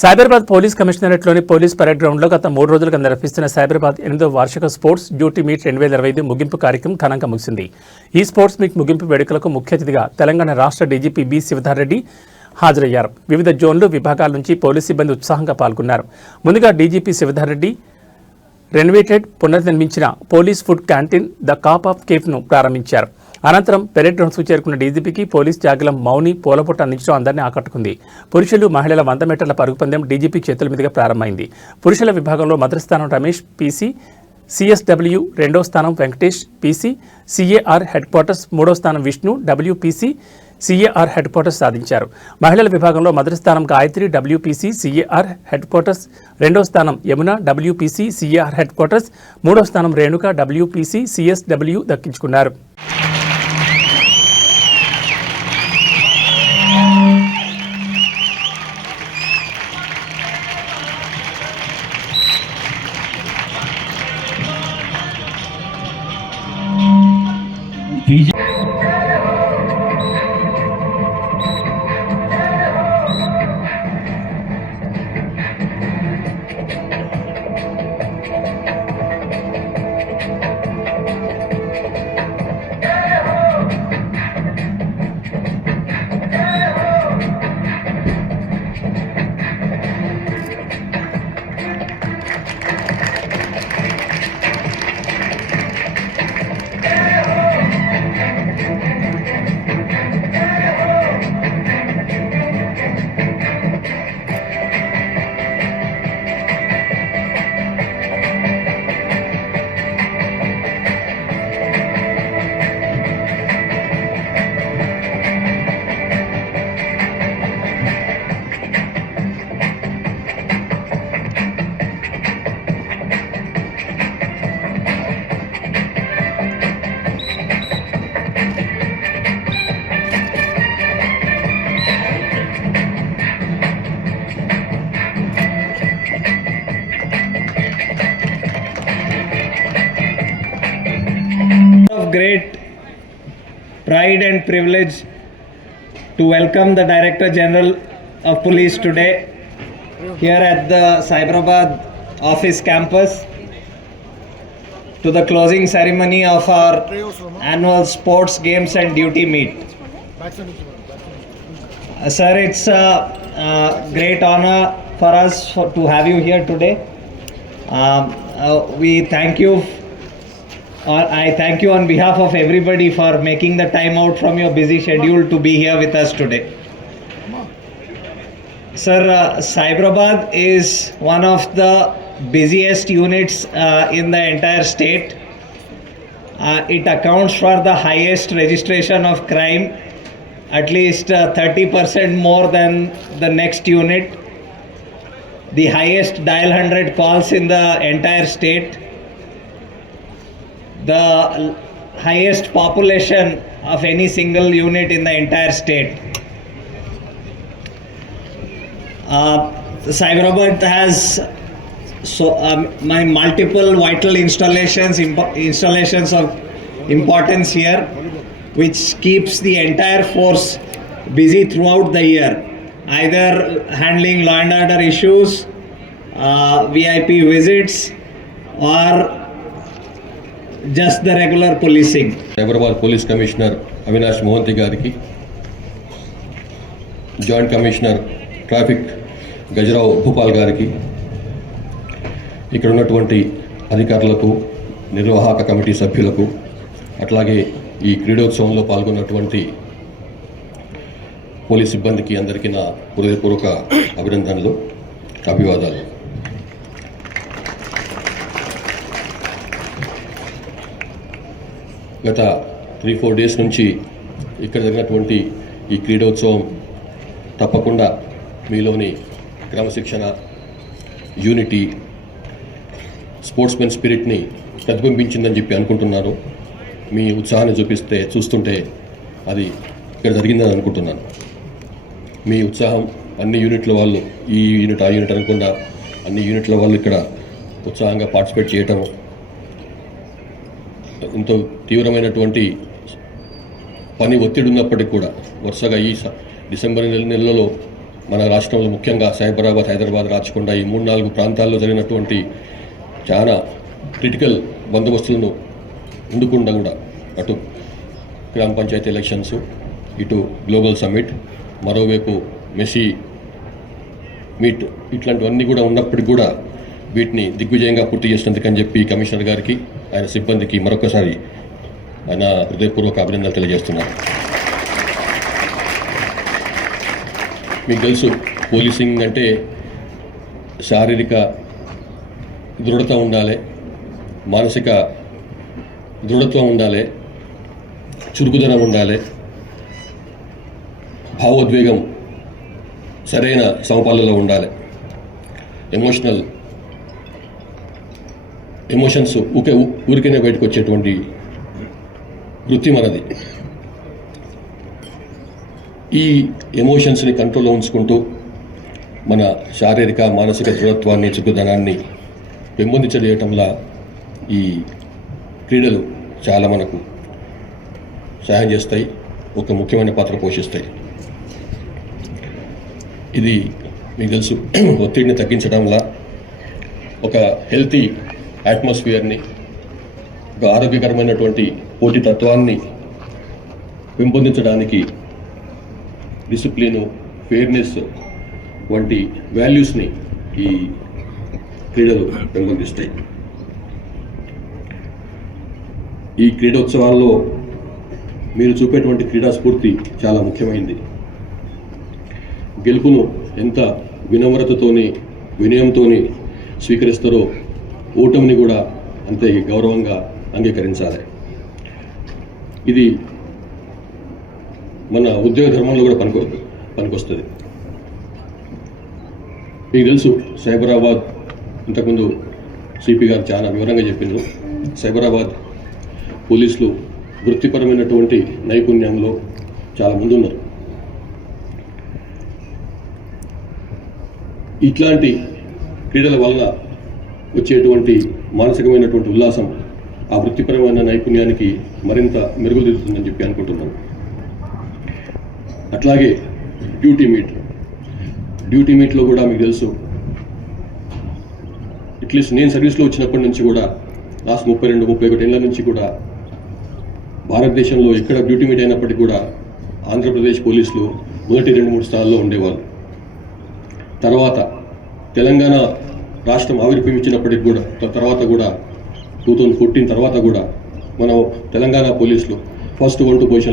Cyberabad police కమిషనరేట్లోని police parade గ్రౌండ్లో గత 3 రోజులుగా నిర్వహిస్తున్న సైబరాబాద్ 8వ వార్షిక స్పోర్ట్స్ డ్యూటీ మీట్ 2025 ముగింపు కార్యక్రమం ఘనంగా ముగిసింది. ఈ స్పోర్ట్స్ మీట్ ముగింపు వేడుకలకు ముఖ్య అతిథిగా తెలంగాణ రాష్ట్ర డీజీపీ బి శివధర్ రెడ్డి హాజరయ్యారు. వివిధ జోన్లు విభాగాల నుంచి పోలీసు సిబ్బంది ఉత్సాహంగా పాల్గొన్నారు. ముందుగా డీజీపీ శివధర్ రెడ్డి రెనోవేటెడ్ పునర్నిర్మించిన police food canteen the cop of కేఫ్ను ప్రారంభించారు. అనంతరం పెరేడ్ గ్రౌండ్స్కు చేరుకున్న డీజీపీకి పోలీస్ జాగలం మౌని పూలపొట్ట అందించడం అందరినీ ఆకట్టుకుంది. పురుషులు మహిళల 100 మీటర్ల పరుగు పందెం డీజీపీ చేతుల మీదుగా ప్రారంభమైంది. పురుషుల విభాగంలో మొదటి స్థానం రమేష్ పీసీ, సిఎస్డబ్ల్యూ 2వ స్థానం Venkatesh PC, CAR headquarters 3వ స్థానం Vishnu WPC, CAR headquarters సాధించారు. మహిళల విభాగంలో మొదటి స్థానం Gayatri WPC CAR headquarters, 2వ స్థానం Yamuna WPC CAR headquarters, 3వ స్థానం రేణుక డబ్ల్యూపీసీ సిఎస్డబ్ల్యూ దక్కించుకున్నారు. Of great pride and privilege to welcome the Director General of Police today here at the Cyberabad office campus to the closing ceremony of our annual sports games and duty meet. Sir, it's a great honor for us to have you here today. We thank you. I thank you on behalf of everybody for making the time out from your busy schedule to be here with us today. Sir, Cyberabad is one of the busiest units in the entire state. It accounts for the highest registration of crime, at least 30% more than the next unit, the highest dial 100 calls in the entire state, the highest population of any single unit in the entire state. Cyberabad has my multiple vital installations of importance here, which keeps the entire force busy throughout the year, either handling law and order issues, VIP visits, or just the regular policing. Cyberabad Police Commissioner Avinash Mohanty గారికి, joint commissioner traffic Gajarao Bhupal గారికి, ఇక్కడ ఉన్నటువంటి అధికారులకు, నిర్వాహక committee సభ్యులకు, అట్లాగే ఈ క్రీడోత్సవంలో పాల్గొన్నటువంటి పోలీస్ సిబ్బందికి అందరికీ నా హృదయపూర్వక అభినందనలు, అభివాదాలు. గత 3-4 డేస్ నుంచి ఇక్కడ జరిగినటువంటి ఈ క్రీడోత్సవం తప్పకుండా మీలోని క్రమశిక్షణ, యూనిటీ, స్పోర్ట్స్మెన్ స్పిరిట్ని ప్రతిబింబించిందని చెప్పి అనుకుంటున్నాను. మీ ఉత్సాహాన్ని చూస్తుంటే అది ఇక్కడ జరిగిందని అనుకుంటున్నాను. మీ ఉత్సాహం అన్ని యూనిట్ల వాళ్ళు, ఈ యూనిట్ ఆ యూనిట్ అనుకుండా అన్ని యూనిట్ల వాళ్ళు ఇక్కడ ఉత్సాహంగా పార్టిసిపేట్ చేయటం, ఎంతో తీవ్రమైనటువంటి పని ఒత్తిడి ఉన్నప్పటికీ కూడా వరుసగా ఈ డిసెంబర్ నెలలో మన రాష్ట్రంలో ముఖ్యంగా సైబరాబాద్, హైదరాబాద్, రాచకొండ ఈ 3-4 ప్రాంతాల్లో జరిగినటువంటి చాలా క్రిటికల్ బందోబస్తులను ఉండకుండా కూడా అటు గ్రామ పంచాయతీ ఎలక్షన్స్, ఇటు గ్లోబల్ సమ్మిట్, మరోవైపు మెస్సీ మీట్ ఇట్లాంటివన్నీ కూడా ఉన్నప్పటికీ కూడా వీటిని దిగ్విజయంగా పూర్తి చేసినందుకని చెప్పి కమిషనర్ గారికి, ఆయన సిబ్బందికి మరొకసారి ఆయన హృదయపూర్వక అభినందనలు తెలియజేస్తున్నారు. మీకు తెలుసు, పోలీసింగ్ అంటే శారీరక దృఢత ఉండాలి, మానసిక దృఢత్వం ఉండాలి, చురుకుదనం ఉండాలి, భావోద్వేగం సరైన సమపాలలో ఉండాలి. ఎమోషన్స్ ఊరికనే బయటకు వచ్చేటువంటి వృత్తి మనది. ఈ ఎమోషన్స్ని కంట్రోల్లో ఉంచుకుంటూ మన శారీరక మానసిక దృఢత్వాన్ని, చురుకుదనాన్ని పెంపొందించడంలా ఈ క్రీడలు చాలా మనకు సహాయం చేస్తాయి, ఒక ముఖ్యమైన పాత్ర పోషిస్తాయి. ఇది మీకు తెలుసు, ఒత్తిడిని తగ్గించడంలా, ఒక హెల్తీ అట్మాస్ఫియర్ని, ఒక ఆరోగ్యకరమైనటువంటి పోటీతత్వాన్ని పెంపొందించడానికి డిసిప్లిను, ఫెయిర్నెస్ వంటి వాల్యూస్ని ఈ క్రీడలు పెంపొందిస్తాయి. ఈ క్రీడోత్సవాల్లో మీరు చూపేటువంటి క్రీడా స్ఫూర్తి చాలా ముఖ్యమైనది. గెలుపును ఎంత వినమ్రతతోని, వినయంతోని స్వీకరిస్తారో ఓటమిని కూడా అంతే గౌరవంగా అంగీకరించాలి. ఇది మన ఉద్యోగ ధర్మంలో కూడా పనికొస్తుంది. మీకు తెలుసు, సైబరాబాద్ ఇంతకుముందు సిపి గారు చాలా వివరంగా చెప్పిండ్రు. సైబరాబాద్ పోలీసులు వృత్తిపరమైనటువంటి నైపుణ్యంలో చాలా ముందున్నారు. ఇట్లాంటి క్రీడల వల్ల వచ్చేటువంటి మానసికమైనటువంటి ఉల్లాసం ఆ వృత్తిపరమైన నైపుణ్యానికి మరింత మెరుగుదిద్దుతుందని చెప్పి అనుకుంటున్నాను. అట్లాగే డ్యూటీ మీట్లో కూడా మీకు తెలుసు, అట్లీస్ట్ నేను సర్వీస్లో వచ్చినప్పటి నుంచి కూడా లాస్ట్ 32-31 ఏళ్ళ నుంచి కూడా భారతదేశంలో ఎక్కడ డ్యూటీ మీట్ అయినప్పటికీ కూడా ఆంధ్రప్రదేశ్ పోలీసులు మొదటి 2-3 స్థానాల్లో ఉండేవాళ్ళు. తర్వాత తెలంగాణ రాష్ట్రం ఆవిర్భవించినప్పటికి కూడా తర్వాత కూడా 2014 తర్వాత కూడా మనం తెలంగాణ పోలీసులు ఫస్ట్ 1-2 పొజిషన్